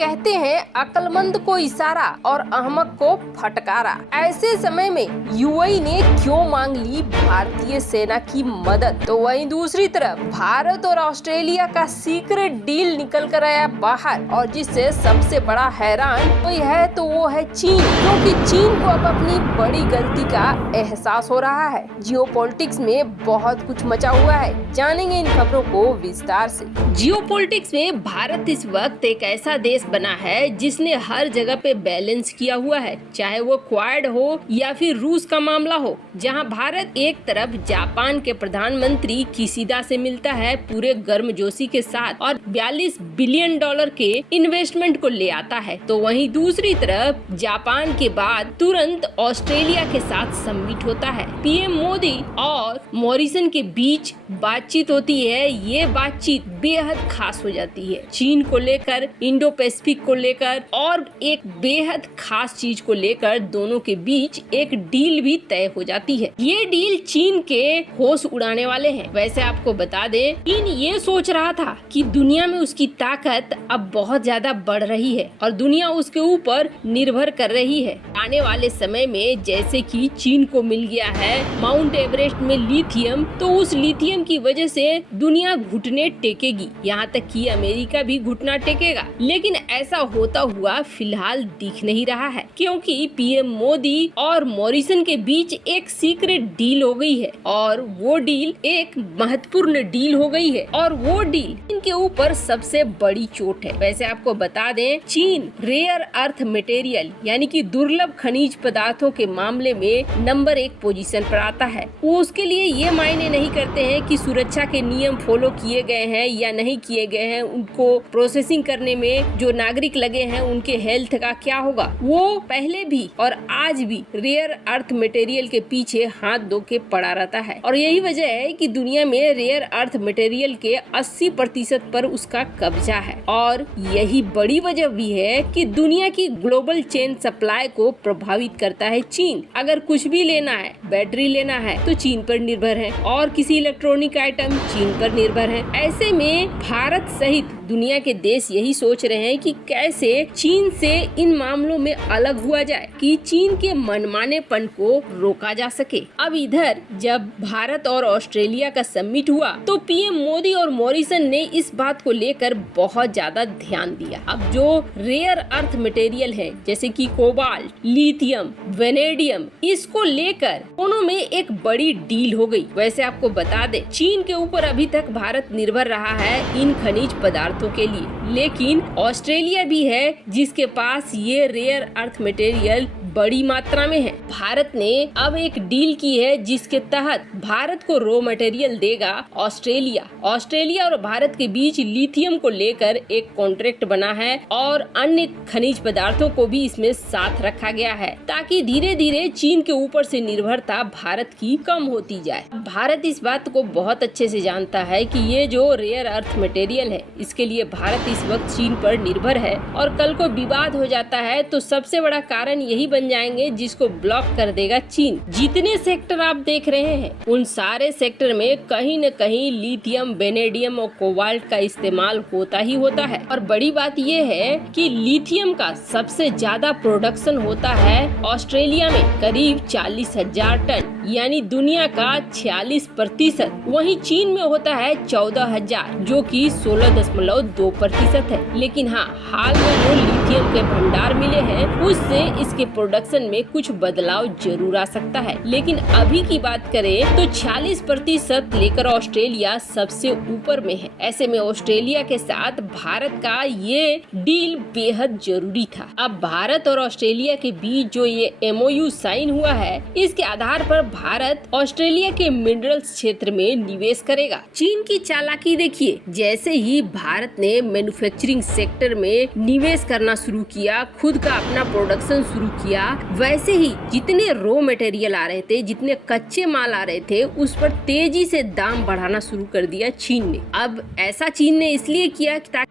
कहते हैं अक्लमंद को इशारा और अहमक को फटकारा। ऐसे समय में यूएई ने क्यों मांग ली भारतीय सेना की मदद? तो वहीं दूसरी तरफ भारत और ऑस्ट्रेलिया का सीक्रेट डील निकल कर आया बाहर, और जिससे सबसे बड़ा हैरान कोई है तो वो है चीन, क्योंकि चीन को अब अपनी बड़ी गलती का एहसास हो रहा है। जियोपॉलिटिक्स में बहुत कुछ मचा हुआ है, जानेंगे इन खबरों को विस्तार से। जियोपॉलिटिक्स में भारत इस वक्त एक ऐसा देश बना है जिसने हर जगह पे बैलेंस किया हुआ है, चाहे वो क्वाड हो या फिर रूस का मामला हो, जहां भारत एक तरफ जापान के प्रधानमंत्री किशिदा से मिलता है पूरे गर्मजोशी के साथ और 42 बिलियन डॉलर के इन्वेस्टमेंट को ले आता है, तो वहीं दूसरी तरफ जापान के बाद तुरंत ऑस्ट्रेलिया के साथ समिट होता है। पीएम मोदी और मॉरिसन के बीच बातचीत होती है। ये बातचीत बेहद खास हो जाती है, चीन को लेकर, इंडो पैसिफिक को लेकर और एक बेहद खास चीज को लेकर दोनों के बीच एक डील भी तय हो जाती है। ये डील चीन के होश उड़ाने वाले हैं। वैसे आपको बता दें, चीन ये सोच रहा था कि दुनिया में उसकी ताकत अब बहुत ज्यादा बढ़ रही है और दुनिया उसके ऊपर निर्भर कर रही है। आने वाले समय में जैसे कि चीन को मिल गया है माउंट एवरेस्ट में लिथियम, तो उस लिथियम की वजह से दुनिया घुटने टेकेगी, यहाँ तक कि अमेरिका भी घुटना टेकेगा। लेकिन ऐसा होता हुआ फिलहाल दिख नहीं रहा है, क्योंकि पीएम मोदी और मॉरिसन के बीच एक सीक्रेट डील हो गई है और वो डील एक महत्वपूर्ण डील हो गई है और वो डील इनके ऊपर सबसे बड़ी चोट है। वैसे आपको बता दें, चीन रेयर अर्थ मटेरियल यानी कि दुर्लभ खनिज पदार्थों के मामले में नंबर 1 पोजीशन पर आता है। वो उसके लिए ये मायने नहीं करते हैं कि सुरक्षा के नियम फॉलो किए गए हैं या नहीं किए गए हैं, उनको प्रोसेसिंग करने में जो नागरिक लगे हैं उनके हेल्थ का क्या होगा। वो पहले भी और आज भी रेयर अर्थ मटेरियल के पीछे हाथ धो के पड़ा रहता है और यही वजह है कि दुनिया में रेयर अर्थ मटेरियल के 80% पर उसका कब्जा है और यही बड़ी वजह भी है कि दुनिया की ग्लोबल चेन सप्लाई को प्रभावित करता है चीन। अगर कुछ भी लेना है, बैटरी लेना है तो चीन पर निर्भर है और किसी इलेक्ट्रॉनिक आइटम चीन पर निर्भर है। ऐसे में भारत सहित दुनिया के देश यही सोच रहे हैं कि कैसे चीन से इन मामलों में अलग हुआ जाए कि चीन के मनमानेपन को रोका जा सके। अब इधर जब भारत और ऑस्ट्रेलिया का समिट हुआ तो पीएम मोदी और मॉरिसन ने इस बात को लेकर बहुत ज्यादा ध्यान दिया। अब जो रेयर अर्थ मटेरियल है जैसे कि कोबाल्ट, लिथियम, वेनेडियम, इसको लेकर दोनों में एक बड़ी डील हो गई। वैसे आपको बता दें, चीन के ऊपर अभी तक भारत निर्भर रहा है इन खनिज पदार्थों के लिए, लेकिन ऑस्ट्रेलिया भी है जिसके पास ये रेयर अर्थ मटेरियल बड़ी मात्रा में है। भारत ने अब एक डील की है जिसके तहत भारत को रॉ मटेरियल देगा ऑस्ट्रेलिया। ऑस्ट्रेलिया और भारत के बीच लिथियम को लेकर एक कॉन्ट्रैक्ट बना है और अन्य खनिज पदार्थों को भी इसमें साथ रखा गया है ताकि धीरे धीरे चीन के ऊपर से निर्भरता भारत की कम होती जाए। भारत इस बात को बहुत अच्छे से जानता है कि ये जो रेयर अर्थ मटेरियल है इसके लिए भारत इस वक्त चीन पर निर्भर है और कल को विवाद हो जाता है तो सबसे बड़ा कारण यही बन जाएंगे जिसको ब्लॉक कर देगा चीन। जितने सेक्टर आप देख रहे हैं उन सारे सेक्टर में कहीं न कहीं लिथियम, वेनेडियम और कोबाल्ट का इस्तेमाल होता ही होता है और बड़ी बात यह है कि लिथियम का सबसे ज्यादा प्रोडक्शन होता है ऑस्ट्रेलिया में, करीब 40,000 टन यानी दुनिया का 46%। वहीं चीन में होता है 14,000 जो कि 16.2% है। लेकिन हाँ, हाल में जो लिथियम के भंडार मिले हैं उससे इसके प्रोडक्शन में कुछ बदलाव जरूर आ सकता है। लेकिन अभी की बात करें तो 46% लेकर ऑस्ट्रेलिया सबसे ऊपर में है। ऐसे में ऑस्ट्रेलिया के साथ भारत का ये डील बेहद जरूरी था। अब भारत और ऑस्ट्रेलिया के बीच जो ये MOU साइन हुआ है इसके आधार पर भारत ऑस्ट्रेलिया के मिनरल्स क्षेत्र में निवेश करेगा। चीन की चालाकी देखिए, जैसे ही भारत ने मैन्युफैक्चरिंग सेक्टर में निवेश करना शुरू किया, खुद का अपना प्रोडक्शन शुरू किया, वैसे ही जितने रॉ मटेरियल आ रहे थे, जितने कच्चे माल आ रहे थे, उस पर तेजी से दाम बढ़ाना शुरू कर दिया चीन ने। अब ऐसा चीन ने इसलिए किया ताकि